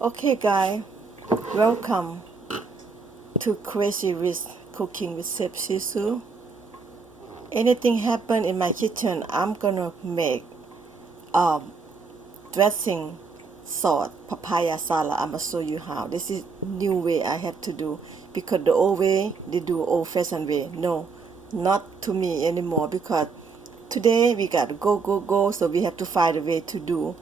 Okay, guys, welcome to Crazy Rich Cooking with Chef Shisu. Anything happen in my kitchen, I'm gonna make um, dressing sauce papaya salad. I'm gonna show you how. This is new way I have to do because the old way they do old-fashioned way. No, not to me anymore because today we got to go. So we have to find a way to do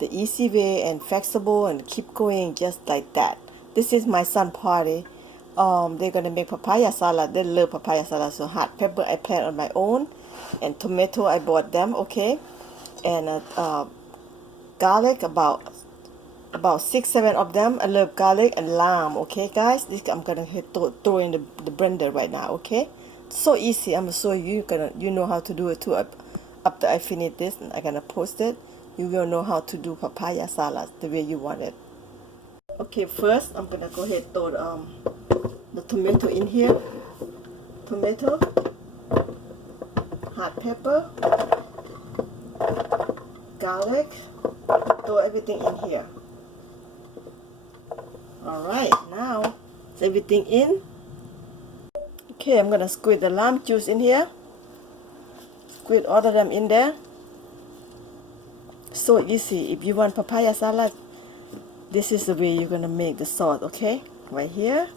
the easy way and flexible and keep going just like that. This is my son party. They're gonna make papaya salad. They love papaya salad. So hot pepper I plant on my own, and tomato I bought them. Okay, and garlic about 6-7 of them. I love garlic and lime. Okay, guys, this I'm gonna throw in the blender right now. Okay, so easy. I'm gonna show you. You know how to do it too. After I finish this, I'm gonna post it. You will know how to do papaya salad the way you want it. Okay, first I'm gonna go ahead and throw the tomato in here. Tomato, hot pepper, garlic. Throw everything in here. Alright, now is everything in. Okay, I'm gonna squeeze the lime juice in here. Squeeze all of them in there. So easy. If you want papaya salad, this is the way you're gonna make the sauce. Okay, right here.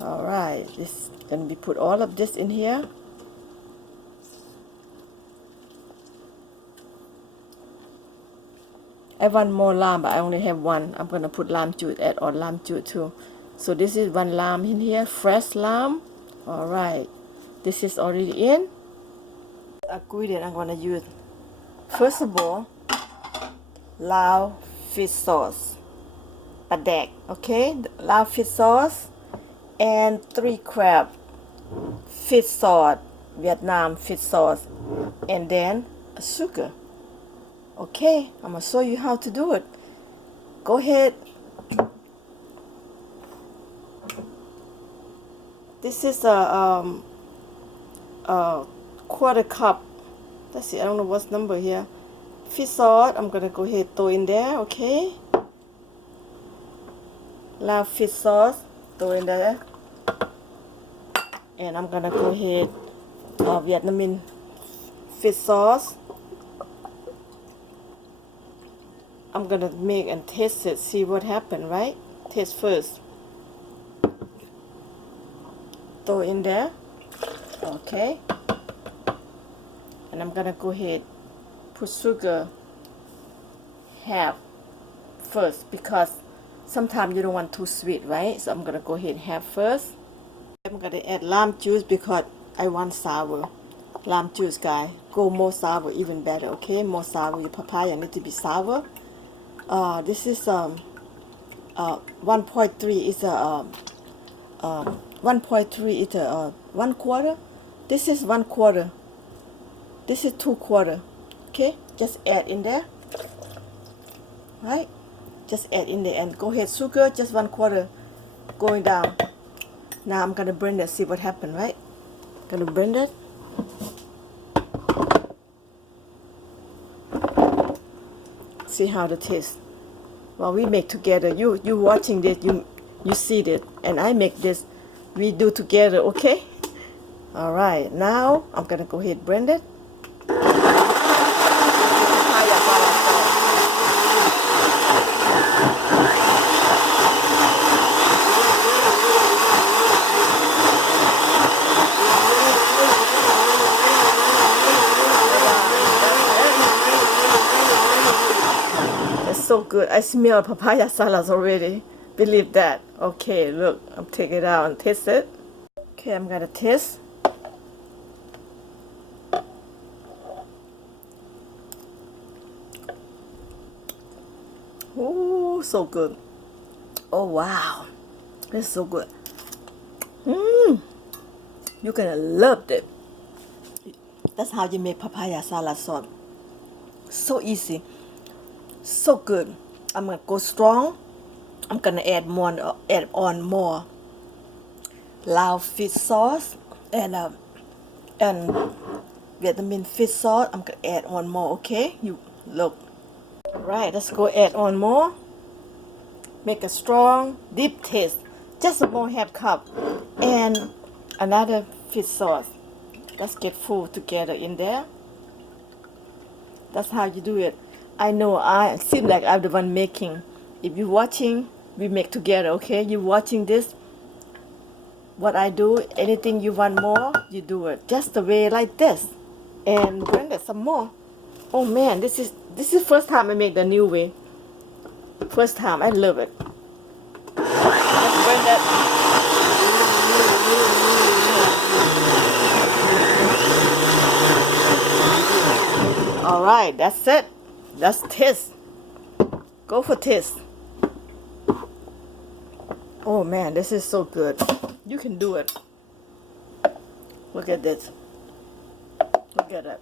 Alright, this is gonna be put all of this in here. I want more lime, but I only have one. I'm gonna put lime juice, add on lime juice too. So this is one lime in here, fresh lime. Alright, this is already in. Ingredient I'm gonna use. First of all, Lao fish sauce, a deck. Okay, Lao fish sauce, and 3 crab fish sauce, Vietnam fish sauce, and then sugar. Okay, I'm gonna show you how to do it. Go ahead. This is a quarter cup. That's it. I don't know what's number here. Fish sauce. I'm gonna go ahead throw in there. Okay. Lao fish sauce. Throw in there. And I'm gonna go ahead Vietnamese fish sauce. I'm gonna make and taste it, see what happened, right? Taste first. Throw in there. Okay. And I'm gonna go ahead put sugar half first because sometimes you don't want too sweet, right? So I'm gonna go ahead half first. I'm gonna add lime juice because I want sour. Lime juice, guys. Go more sour, even better. Okay, more sour. Your papaya need to be sour. This is 1.3 is a 1.3 is a 1/4. This is 1/4. This is 2/4. Okay, just add in there. Right, just add in there and go ahead. Sugar just 1/4 going down. Now I'm gonna blend it. See what happened. Right, gonna blend it. See how the taste. Well, we make together. You watching this, you see it, and I make this. We do together, okay? All right. Now I'm gonna go ahead and blend it. It's so good. I smell papaya salad already. Believe that. Okay, look, I'm taking it out and taste it. Okay, I'm gonna taste. Oh, so good. Oh wow, it's so good. You're gonna love it. That's how you make papaya salad sauce. So easy, so good. I'm gonna go strong. I'm gonna add on more Lao fish sauce and Vietnamese fish sauce. I'm gonna add on more. Okay, you look. Right, let's go add on more. make a strong, deep taste. Just a more half cup. And another fish sauce. Let's get full together in there. That's how you do it. I know I seem like I'm the one making. If you're watching, we make together, okay? You watching this, what I do, anything you want more, you do it. Just the way like this. And blend it some more. Oh man, this is first time I make the new way. First time, I love it. Let's blend that. All right, that's it. That's taste. Go for taste. Oh man, this is so good. You can do it. Look at this. Look at it.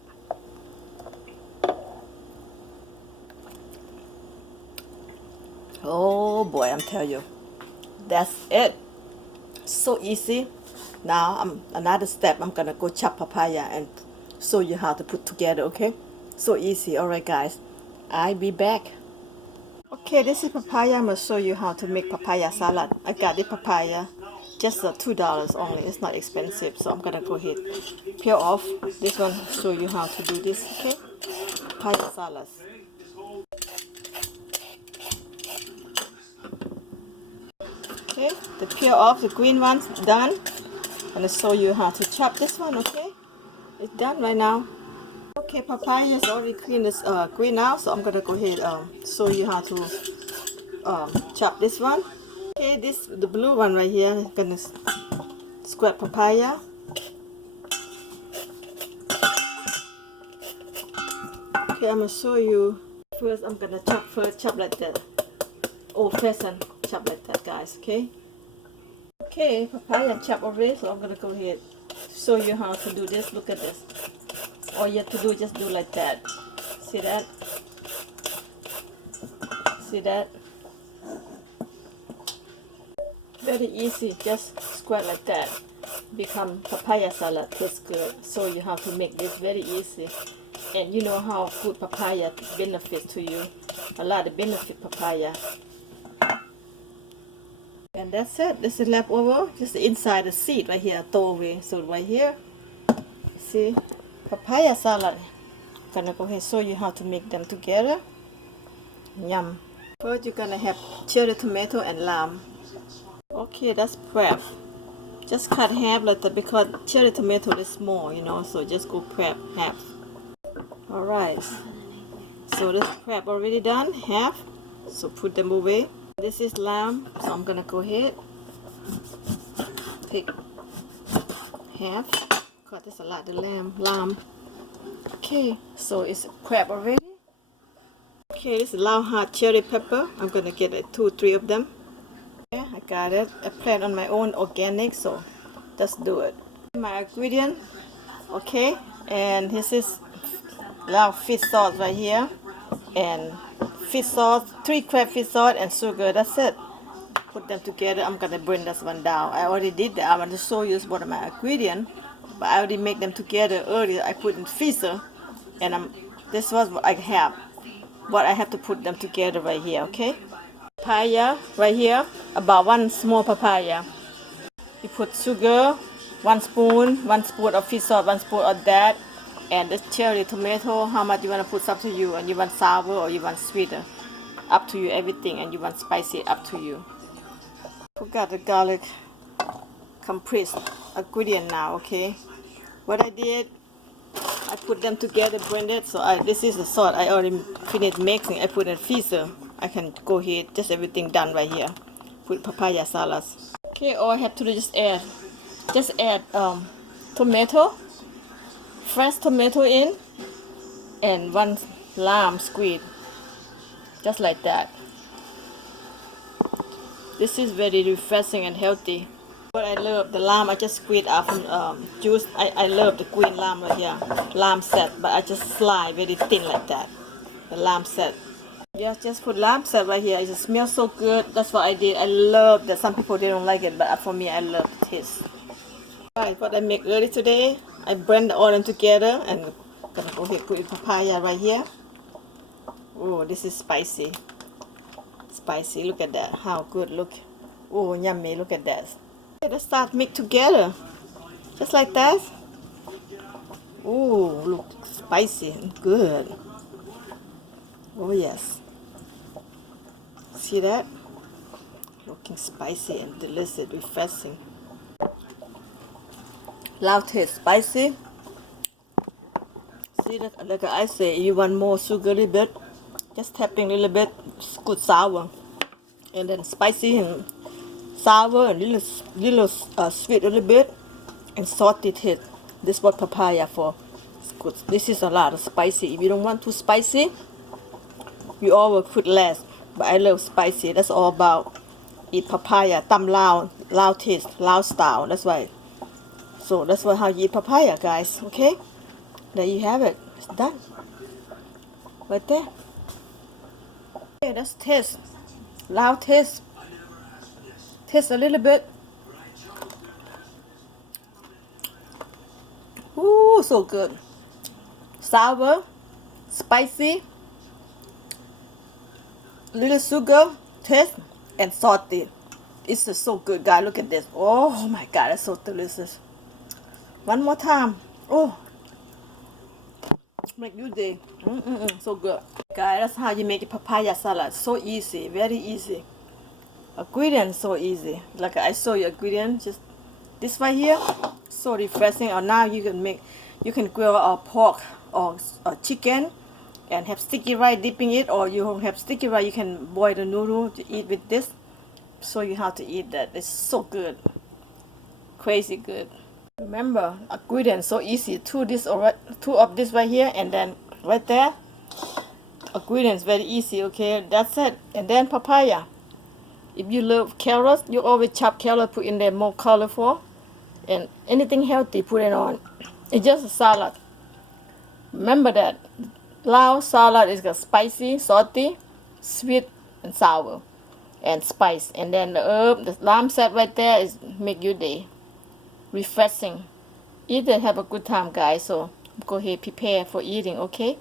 Oh boy, I'm telling you. That's it. So easy. Now another step. I'm gonna go chop papaya and show you how to put together, okay? So easy. Alright guys. I'll be back. Okay, this is papaya. I'm gonna show you how to make papaya salad. I got the papaya. Just $2 only. It's not expensive. So I'm gonna go ahead. Peel off. This one show you how to do this, okay? Papaya salad. Okay, the peel off the green one's done. I'm gonna show you how to chop this one, okay? It's done right now. Okay, papaya is already green now, so I'm gonna go ahead show you how to chop this one. Okay, the blue one right here. I'm gonna square papaya. Okay, I'm gonna show you. First, I'm gonna chop like that. Old-fashioned chop like that, guys. Okay. Okay, papaya chop already, so I'm gonna go ahead show you how to do this. Look at this. All you have to do, just do like that. See that? See that? Very easy. Just square like that. Become papaya salad. Tastes good. Show you how to make this. Very easy. And you know how good papaya benefits to you. A lot of benefit papaya. And that's it. This is leftover. Just inside the seed right here. Throw away. So right here. See? Papaya salad. Gonna go ahead and show you how to make them together. Yum. First you're gonna have cherry tomato and lime. Okay, that's prep. Just cut half like that because cherry tomato is small, you know, so just go prep half. Alright. So this prep already done, half. So put them away. This is lamb, so I'm gonna go ahead. Take half. God, there's a lot of lamb. Okay, so it's crab already. Okay, this is loud hot cherry pepper. I'm gonna get 2 or 3 of them. Yeah, I got it. I plant on my own organic, so let's do it. My ingredient, okay, and this is loud fish sauce right here, and fish sauce, 3 crab fish sauce, and sugar. That's it. Put them together. I'm gonna bring this one down. I already did that. I want to show you what my ingredient. But I already make them together earlier. I put in freezer, and this was what I have. What I have to put them together right here, okay? Papaya right here, about 1 small papaya. You put sugar, 1 spoon of fish sauce, 1 spoon of that, and the cherry tomato. How much you wanna put? Up to you, and you want sour or you want sweeter, up to you. Everything, and you want spicy, up to you. Forgot the garlic compressed ingredient now, okay? What I did, I put them together, blended. So this is the sauce I already finished mixing. I put in freezer. I can go ahead, just everything done right here. Put papaya salads. Okay, all I have to do is just add tomato, fresh tomato in, and 1 lime squeeze, just like that. This is very refreshing and healthy. But I love the lime. I just squeeze out from juice. I love the green lime right here, lime set, but I just slide very thin like that. The lime set. Yeah, just put lime set right here. It just smells so good. That's what I did. I love that. Some people they don't like it, but for me, I love the taste. Alright, what I make early today, I blend all them together and I'm gonna go ahead and put in papaya right here. Oh, this is spicy. Spicy. Look at that. How good. Look. Oh, yummy. Look at that. Okay, let's start mix together. Just like that. Oh, look. Spicy and good. Oh, yes. See that? Looking spicy and delicious, refreshing. Loud taste spicy. See that? Like I say, you want more sugar a little bit, just tapping a little bit, it's good sour. And then spicy and sour and little sweet a little bit, and salty taste. This is what papaya for. It's good. This is a lot of spicy. If you don't want too spicy, you always put less. But I love spicy. That's all about. Eat papaya, tam lao, lao taste, lao style. That's why. So that's why how you eat papaya, guys. Okay. There you have it. It's done. Right there. Okay, let's taste. Loud taste. Taste a little bit. Ooh, so good. Sour, spicy, little sugar taste, and salty. It's just so good, guys. Look at this. Oh my God, it's so delicious. One more time. Oh, make your day. So good. Guys, that's how you make a papaya salad. So easy, very easy. Ingredients so easy. Like I show you ingredient, just this right here, so refreshing. Or now you can grill a pork or a chicken and have sticky rice dipping it, or you don't have sticky rice, you can boil the noodle to eat with this. Show you how to eat that. It's so good, crazy good. Remember, ingredients so easy. Two of this right here, and then right there, ingredients very easy. Okay, that's it. And then papaya. If you love carrots, you always chop carrot, put in there more colorful, and anything healthy, put it on. It's just a salad. Remember that Lao salad is got spicy, salty, sweet, and sour, and spice. And then the herb, the lamb set right there is make your day refreshing. Eat and have a good time, guys. So go ahead, prepare for eating. Okay.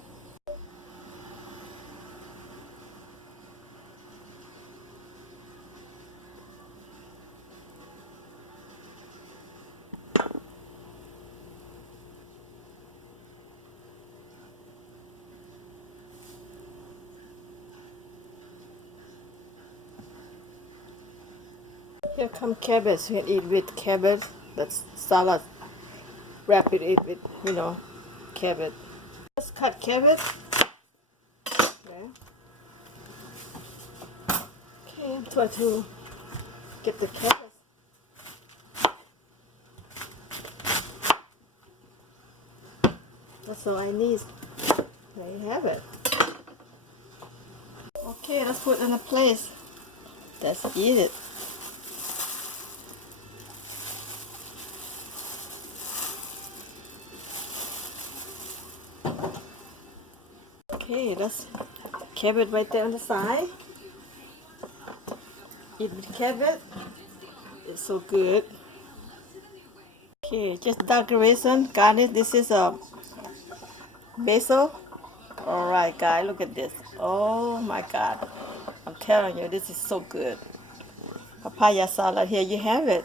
Here come cabbage. You can eat with cabbage. That's salad. Wrap it in with, cabbage. Just cut cabbage. Okay. Okay, try to get the cabbage. That's all I need. There you have it. Okay, let's put it in a place. Let's eat it. Okay, that's cabbage right there on the side. Eat with cabbage. It's so good. Okay, just decoration, garnish. This is a basil. Alright, guys, look at this. Oh my God. I'm telling you, this is so good. Papaya salad. Here you have it.